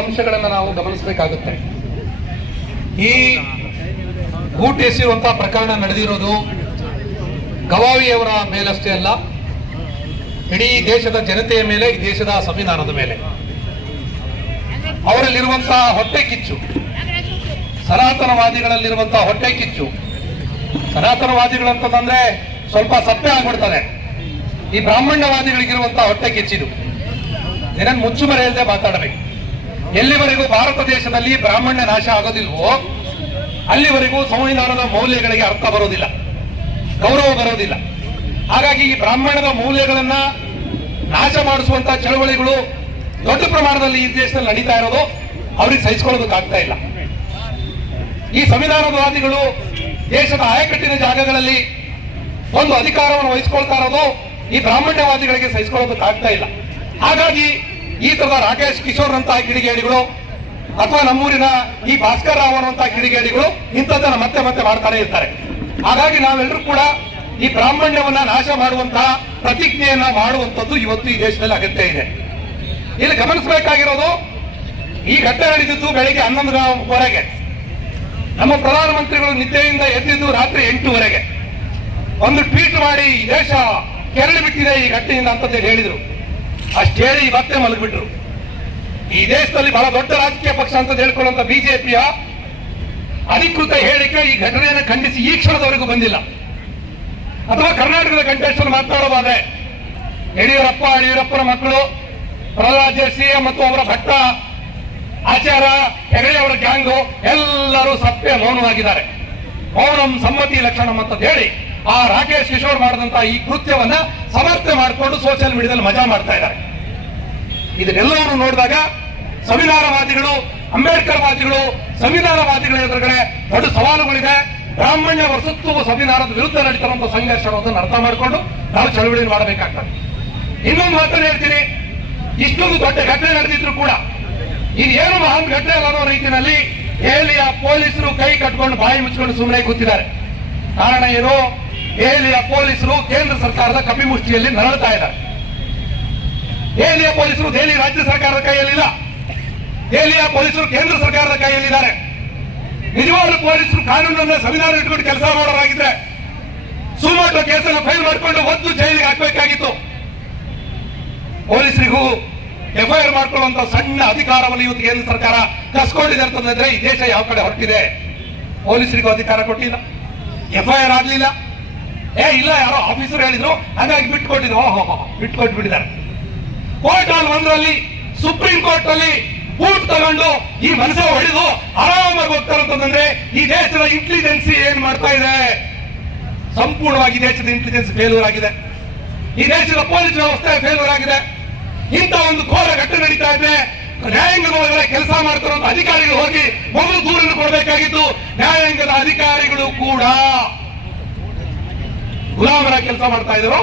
ಅಂಶಗಳನ್ನು ನಾವು ಗಮನಿಸಬೇಕಾಗುತ್ತೆ. ಈ ಗೂಟ್ ಪ್ರಕರಣ ನಡೆದಿರೋದು ಗವಾವಿಯವರ ಮೇಲಷ್ಟೇ ಅಲ್ಲ, ಇಡೀ ದೇಶದ ಜನತೆಯ ಮೇಲೆ, ಈ ದೇಶದ ಸಂವಿಧಾನದ ಮೇಲೆ. ಅವರಲ್ಲಿರುವಂತಹ ಹೊಟ್ಟೆ ಕಿಚ್ಚು, ಸನಾತನವಾದಿಗಳಲ್ಲಿರುವಂತಹ ಹೊಟ್ಟೆ ಕಿಚ್ಚು, ಸನಾತನವಾದಿಗಳಂತಂದ್ರೆ ಸ್ವಲ್ಪ ಸಪ್ಪೆ ಆಗ್ಬಿಡ್ತಾರೆ ಈ ಬ್ರಾಹ್ಮಣ್ಯವಾದಿಗಳಿಗಿರುವಂತಹ ಹೊಟ್ಟೆ ಕಿಚ್ಚಿದು. ಮುಚ್ಚು ಇಲ್ಲದೆ ಮಾತಾಡಬೇಕು. ಎಲ್ಲಿವರೆಗೂ ಭಾರತ ದೇಶದಲ್ಲಿ ಬ್ರಾಹ್ಮಣ್ಯ ನಾಶ ಆಗೋದಿಲ್ವೋ, ಅಲ್ಲಿವರೆಗೂ ಸಂವಿಧಾನದ ಮೌಲ್ಯಗಳಿಗೆ ಅರ್ಥ ಬರೋದಿಲ್ಲ, ಗೌರವ ಬರೋದಿಲ್ಲ. ಹಾಗಾಗಿ ಈ ಬ್ರಾಹ್ಮಣದ ಮೌಲ್ಯಗಳನ್ನ ನಾಶ ಮಾಡಿಸುವಂತಹ ಚಳವಳಿಗಳು ದೊಡ್ಡ ಪ್ರಮಾಣದಲ್ಲಿ ಈ ದೇಶದಲ್ಲಿ ನಡೀತಾ ಇರೋದು, ಅವ್ರಿಗೆ ಸಹಿಸಿಕೊಳ್ಳೋದಕ್ಕಾಗ್ತಾ ಇಲ್ಲ. ಈ ಸಂವಿಧಾನವಾದಿಗಳು ದೇಶದ ಆಯಕಟ್ಟಿನ ಜಾಗಗಳಲ್ಲಿ ಒಂದು ಅಧಿಕಾರವನ್ನು ವಹಿಸ್ಕೊಳ್ತಾ ಇರೋದು ಈ ಬ್ರಾಹ್ಮಣ್ಯವಾದಿಗಳಿಗೆ ಸಹಿಸಿಕೊಳ್ಳೋದಕ್ಕಾಗ್ತಾ ಇಲ್ಲ. ಹಾಗಾಗಿ ಈ ತರದ ರಾಕೇಶ್ ಕಿಶೋರ್ ಅಂತ ಕಿಡಿಗೇಡಿಗಳು ಅಥವಾ ನಮ್ಮೂರಿನ ಈ ಭಾಸ್ಕರ್ ರಾವ್ ಅನ್ನುವಂತಹ ಕಿಡಿಗೇಡಿಗಳು ಇಂಥದ್ದನ್ನ ಮತ್ತೆ ಮತ್ತೆ ಮಾಡ್ತಾನೆ ಇರ್ತಾರೆ. ಹಾಗಾಗಿ ನಾವೆಲ್ಲರೂ ಕೂಡ ಈ ಬ್ರಾಹ್ಮಣ್ಯವನ್ನ ನಾಶ ಮಾಡುವಂತಹ ಪ್ರತಿಜ್ಞೆಯನ್ನ ಮಾಡುವಂಥದ್ದು ಇವತ್ತು ಈ ದೇಶದಲ್ಲಿ ಅಗತ್ಯ ಇದೆ. ಇಲ್ಲಿ ಗಮನಿಸಬೇಕಾಗಿರೋದು, ಈ ಘಟನೆ ನಡೆದಿದ್ದು ಬೆಳಿಗ್ಗೆ ಹನ್ನೊಂದು ಗಂಟೆವರೆಗೆ. ನಮ್ಮ ಪ್ರಧಾನಮಂತ್ರಿಗಳು ನಿದ್ದೆಯಿಂದ ಎದ್ದಿದ್ದು ರಾತ್ರಿ ಎಂಟೂವರೆಗೆ. ಒಂದು ಟ್ವೀಟ್ ಮಾಡಿ ದೇಶ ಕೆರಳಿ ಬಿಟ್ಟಿದೆ ಈ ಘಟನೆಯಿಂದ ಅಂತ ಹೇಳಿದ್ರು. ಅಷ್ಟು ಹೇಳಿ ಮತ್ತೆ ಮಲಗಿಬಿಟ್ರು. ಈ ದೇಶದಲ್ಲಿ ಬಹಳ ದೊಡ್ಡ ರಾಜಕೀಯ ಪಕ್ಷ ಅಂತ ಹೇಳ್ಕೊಳ್ಳುವಂತ ಬಿಜೆಪಿಯ ಅಧಿಕೃತ ಹೇಳಿಕೆ ಈ ಘಟನೆಯನ್ನು ಖಂಡಿಸಿ ಈ ಕ್ಷಣದವರೆಗೂ ಬಂದಿಲ್ಲ. ಅಥವಾ ಕರ್ನಾಟಕದ ಕಂಟೆಸ್ಟಲ್ಲಿ ಮಾತನಾಡೋದಾದ್ರೆ ಯಡಿಯೂರಪ್ಪ, ಯಡಿಯೂರಪ್ಪನ ಮಕ್ಕಳು, ಪ್ರಹ್ಲಾದ್ ಜೋಶಿ ಮತ್ತು ಅವರ ಭಟ್ಟ ಆಚಾರ, ಹೆಗಡೆ ಅವರ ಗ್ಯಾಂಗು, ಎಲ್ಲರೂ ಸತ್ಯ ಮೌನವಾಗಿದ್ದಾರೆ. ಮೌನಂ ಸಮ್ಮತಿ ಲಕ್ಷಣ ಅಂತ ಹೇಳಿ ಆ ರಾಕೇಶ್ ಕಿಶೋರ್ ಮಾಡಿದಂತಹ ಈ ಕೃತ್ಯವನ್ನ ಸಮರ್ಥನೆ ಮಾಡಿಕೊಂಡು ಸೋಷಿಯಲ್ ಮೀಡಿಯಾದಲ್ಲಿ ಮಜಾ ಮಾಡ್ತಾ ಇದ್ದಾರೆ. ಇದನ್ನೆಲ್ಲವನ್ನು ನೋಡಿದಾಗ ಸಂವಿಧಾನವಾದಿಗಳು ಅಂಬೇಡ್ಕರ್ ವಾದಿಗಳು ಸಂವಿಧಾನವಾದಿಗಳ ಎದುರುಗಡೆ ದೊಡ್ಡ ಸವಾಲುಗಳಿದೆ. ಬ್ರಾಹ್ಮಣ್ಯ ವಸತ್ವ ಸಂವಿಧಾನದ ವಿರುದ್ಧ ನಡೀತಿರುವಂತಹ ಸಂಘರ್ಷ ಅನ್ನೋದನ್ನ ಅರ್ಥ ಮಾಡಿಕೊಂಡು ನಾವು ಚಳವಳಿ ಮಾಡಬೇಕಾಗ್ತದೆ. ಇನ್ನೊಂದು ಮಾತನ್ನು ಹೇಳ್ತೀನಿ. ಇಷ್ಟೊಂದು ದೊಡ್ಡ ಘಟನೆ ನಡೆದಿದ್ರು ಕೂಡ ಇದೇನು ಮಹಾನ್ ಘಟನೆ ಅಲ್ಲ ಅನ್ನೋ ರೀತಿಯಲ್ಲಿ ದೆಹಲಿಯ ಪೊಲೀಸರು ಕೈ ಕಟ್ಕೊಂಡು ಬಾಯಿ ಮುಚ್ಕೊಂಡು ಸುಮ್ಮನೆ ಕೂತಿದ್ದಾರೆ. ಕಾರಣ ಏನು? ದೆಹಲಿಯ ಪೊಲೀಸರು ಕೇಂದ್ರ ಸರ್ಕಾರದ ಕಪಿಮುಷ್ಟಿಯಲ್ಲಿ ನರಳುತ್ತಾ ಇದ್ದಾರೆ. ದೆಹಲಿಯ ಪೊಲೀಸರು ದೆಹಲಿ ರಾಜ್ಯ ಸರ್ಕಾರದ ಕೈಯಲ್ಲಿಲ್ಲ. ದೆಹಲಿಯ ಪೊಲೀಸರು ಕೇಂದ್ರ ಸರ್ಕಾರದ ಕೈಯಲ್ಲಿದ್ದಾರೆ. ನಿಜವಾದ ಪೊಲೀಸರು ಕಾನೂನನ್ನ ಸಂವಿಧಾನ ಇಟ್ಕೊಂಡು ಕೆಲಸ ಮಾಡೋರಾಗಿದ್ರೆ ಸುಮಾರು ಕೇಸನ್ನು ಫೈಲ್ ಮಾಡಿಕೊಂಡು ಒಂದು ಜೈಲಿಗೆ ಹಾಕಬೇಕಾಗಿತ್ತು. ಪೊಲೀಸರಿಗೂ ಎಫ್ಐಆರ್ ಮಾಡ್ಕೊಳ್ಳುವಂತ ಸಣ್ಣ ಅಧಿಕಾರವನ್ನು ಇವತ್ತು ಕೇಂದ್ರ ಸರ್ಕಾರ ಕಸ್ಕೊಂಡಿದೆ ಅಂತಂದ್ರೆ ಈ ದೇಶ ಯಾವ ಕಡೆ ಹೊರಟಿದೆ? ಪೊಲೀಸರಿಗೂ ಅಧಿಕಾರ ಕೊಟ್ಟಿಲ್ಲ. ಎಫ್ಐಆರ್ ಆಗ್ಲಿಲ್ಲ. ಏ, ಇಲ್ಲ, ಯಾರೋ ಆಫೀಸರ್ ಹೇಳಿದ್ರು, ಹಾಗಾಗಿ ಬಿಟ್ಕೊಟ್ಟಿದ್ರು. ಓಹೋ ಬಿಟ್ಕೊಟ್ಟು ಬಿಟ್ಟಿದ್ದಾರೆ ಕೋರ್ಟ್ ಅಲ್ಲಿ ಒಂದರಲ್ಲಿ, ಸುಪ್ರೀಂ ಕೋರ್ಟ್ ಅಲ್ಲಿ ಬೂಟ್ ತಗೊಂಡು ಈ ಮನಸ್ಸ ಹೊಡೆದು ಆರಾಮಾಗಿ ಹೋಗ್ತಾರಂತಂದ್ರೆ ಈ ದೇಶದ ಇಂಟೆಲಿಜೆನ್ಸಿ ಏನ್ ಮಾಡ್ತಾ ಇದೆ? ಸಂಪೂರ್ಣವಾಗಿ ದೇಶದ ಇಂಟೆಲಿಜೆನ್ಸ್ ಫೇಲ್ಯೂರ್ ಆಗಿದೆ. ಈ ದೇಶದ ಪೊಲೀಸ್ ವ್ಯವಸ್ಥೆ ಫೇಲ್ಯೂರ್ ಆಗಿದೆ. ಇಂಥ ಒಂದು ಘೋರ ಘಟನೆ ನಡೀತಾ ಇದೆ ನ್ಯಾಯಾಂಗದ ಕೆಲಸ ಮಾಡ್ತಾರಂತ ಅಧಿಕಾರಿಗಳು ಹೋಗಿ ಮೊದಲು ದೂರನ್ನು ಕೊಡಬೇಕಾಗಿತ್ತು. ನ್ಯಾಯಾಂಗದ ಅಧಿಕಾರಿಗಳು ಕೂಡ ಗುಲಾಮರ ಕೆಲಸ ಮಾಡ್ತಾ ಇದ್ರು.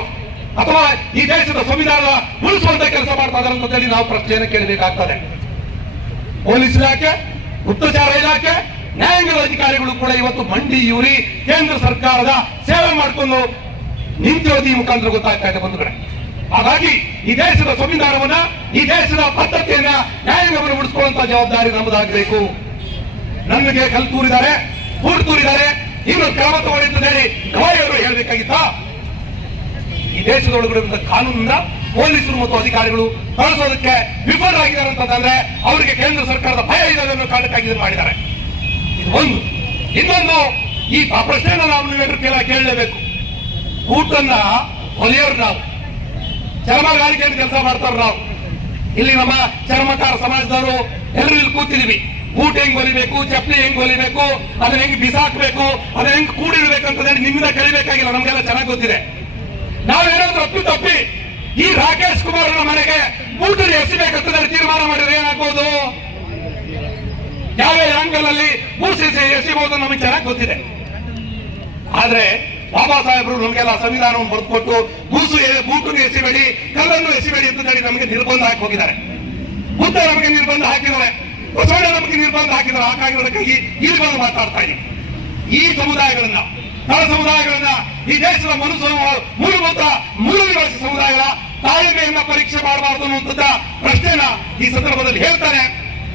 ಅಥವಾ ಈ ದೇಶದ ಸಂವಿಧಾನ ಉಳಿಸುವಂತ ಕೆಲಸ ಮಾಡ್ತಾ ಇದ್ದಾರೆ ಅಂತ ನಾವು ಪ್ರಶ್ನೆಯನ್ನು ಕೇಳಬೇಕಾಗ್ತದೆ. ಪೊಲೀಸ್ ಇಲಾಖೆ, ಗುಪ್ತಚಾರ ಇಲಾಖೆ ನ್ಯಾಯಾಂಗದ ಅಧಿಕಾರಿಗಳು ಕೂಡ ಇವತ್ತು ಮಂಡಿ ಯೂರಿ ಕೇಂದ್ರ ಸರ್ಕಾರದ ಸೇವೆ ಮಾಡಿಕೊಂಡು ನಿಂತಿರೋದು ಈ ಮುಖಾಂತರ ಗೊತ್ತಾಗ್ತಾ ಇದೆ ಬಂಧುಗಳೇ. ಹಾಗಾಗಿ ಈ ದೇಶದ ಸಂವಿಧಾನವನ್ನ, ಈ ದೇಶದ ಪದ್ಧತಿಯನ್ನ ನ್ಯಾಯಾಂಗವನ್ನು ಉಳಿಸ್ಕೊಳ್ಳುವಂತ ಜವಾಬ್ದಾರಿ ನಮ್ಮದಾಗಬೇಕು. ನನಗೆ ಕಲ್ ತೂರಿದ್ದಾರೆ ಇನ್ನು ಕ್ರಮ ತಗೊಂಡಿದ್ದು ಹೇಳಿ ಗವಾಯಿಯವರು ಹೇಳಬೇಕಾಗಿತ್ತ? ಈ ದೇಶದೊಳಗಡೆ ಕಾನೂನಿನ ಕಾನೂನನ್ನ ಪೊಲೀಸರು ಮತ್ತು ಅಧಿಕಾರಿಗಳು ಬಳಸೋದಕ್ಕೆ ವಿಫಲರಾಗಿದ್ದಾರೆ ಅಂತಂದ್ರೆ ಅವರಿಗೆ ಕೇಂದ್ರ ಸರ್ಕಾರದ ಭಯ ಇದೆ ಅನ್ನೋ ಕಾರಣಕ್ಕಾಗಿ ಇದನ್ನು ಮಾಡಿದ್ದಾರೆ. ಒಂದು. ಇನ್ನೊಂದು, ಈ ಪ್ರಶ್ನೆನ ನಾವು ನೀವೆಲ್ಲರೂ ಕೇಳ ಕೇಳಲೇಬೇಕು. ಊಟನ್ನ ಹೊಲಿಯೋರು ನಾವು. ಚರ್ಮಗಾರಿಕೆಯಲ್ಲಿ ಕೆಲಸ ಮಾಡ್ತಾರ ನಾವು. ಇಲ್ಲಿ ನಮ್ಮ ಚರ್ಮಕಾರ ಸಮಾಜದವರು ಎಲ್ಲರೂ ಇಲ್ಲಿ ಕೂತಿದೀವಿ. ಊಟ ಹೆಂಗ್ ಹೊಲಿಬೇಕು ಚಪ್ಪಲಿ ಹೆಂಗ್ ಹೊಲಿಬೇಕು, ಅದನ್ನ ಹೆಂಗ್ ಬಿಸಾಕ್ಬೇಕು, ಅದನ್ನ ಹೆಂಗ್ ಕೂಡಿಡ್ಬೇಕಂತ ನಿಮ್ಮಿಂದ ಕಲಿಬೇಕಾಗಿಲ್ಲ ನಮ್ಗೆಲ್ಲ ಚೆನ್ನಾಗಿ ಗೊತ್ತಿದೆ. ನಾವೇನಾದ್ರೂ ತಪ್ಪು ತಪ್ಪಿ ಈ ರಾಕೇಶ್ ಕುಮಾರ್ ಮನೆಗೆ ಬೂಟನ್ನು ಎಸಬೇಕಂತ ತೀರ್ಮಾನ ಮಾಡಿದ್ರೆ ಏನಾಗ್ಬೋದು? ಯಾವ ಆಂಗಲ್ ಅಲ್ಲಿ ಬೂಸಿ ಎಸಿಬಹುದು ನಮಗೆ ಚೆನ್ನಾಗಿ ಗೊತ್ತಿದೆ. ಆದ್ರೆ ಬಾಬಾ ಸಾಹೇಬರು ನಮಗೆಲ್ಲ ಸಂವಿಧಾನವನ್ನು ಬರೆದುಕೊಟ್ಟು ಗೂಸು ಬೂಟನ್ನು ಎಸಿಬೇಡಿ, ಕಲ್ಲನ್ನು ಎಸಿಬೇಡಿ ಅಂತ ಹೇಳಿ ನಮಗೆ ನಿರ್ಬಂಧ ಹಾಕಿ ಹೋಗಿದ್ದಾರೆ. ಬುದ್ಧ ನಮಗೆ ನಿರ್ಬಂಧ ಹಾಕಿದ್ದಾರೆ. ಬಸವಣ್ಣ ನಮಗೆ ನಿರ್ಬಂಧ ಹಾಕಿದ್ದಾರೆ. ಹಾಕಾಗಿರೋದಕ್ಕಾಗಿ ಬಂದು ಮಾತಾಡ್ತಾ ಇದ್ದೀವಿ. ಈ ಸಮುದಾಯಗಳನ್ನ ತಳ ಸಮುದಾಯಗಳನ್ನ ಈ ದೇಶದ ಮನುಷ್ಯ ಮೂಲಭೂತ ಮೂಲ ನಿವಾಸಿ ಸಮುದಾಯಗಳ ತಾಳ್ಮೆಯನ್ನ ಪರೀಕ್ಷೆ ಮಾಡಬಾರದು ಅನ್ನುವಂಥದ್ದ ಪ್ರಶ್ನೆನ ಈ ಸಂದರ್ಭದಲ್ಲಿ ಹೇಳ್ತಾರೆ.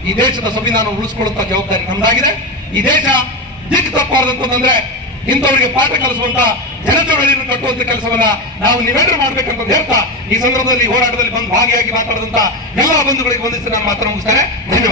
ಈ ದೇಶದ ಸಂವಿಧಾನ ಉಳಿಸಿಕೊಳ್ಳುವಂತ ಜವಾಬ್ದಾರಿ ನಮ್ದಾಗಿದೆ. ಈ ದೇಶ ದಿಕ್ಕು ಅಂದ್ರೆ ಇಂಥವರಿಗೆ ಪಾಠ ಕಲಿಸುವಂತ ಜನಚಳವಳಿಯನ್ನು ಕಟ್ಟುವಂತ ಕೆಲಸವನ್ನ ನಾವು ನೀವೆಲ್ಲರೂ ಮಾಡ್ಬೇಕಂತ ಹೇಳ್ತಾ ಈ ಸಂದರ್ಭದಲ್ಲಿ ಹೋರಾಟದಲ್ಲಿ ಬಂದು ಭಾಗಿಯಾಗಿ ಮಾತಾಡಿದಂತ ಎಲ್ಲ ಬಂಧುಗಳಿಗೆ ವಂದಿಸಿ ನಾನು ಮಾತ್ರ ಮುಗಿಸ್ತಾರೆ ಧನ್ಯವಾದ.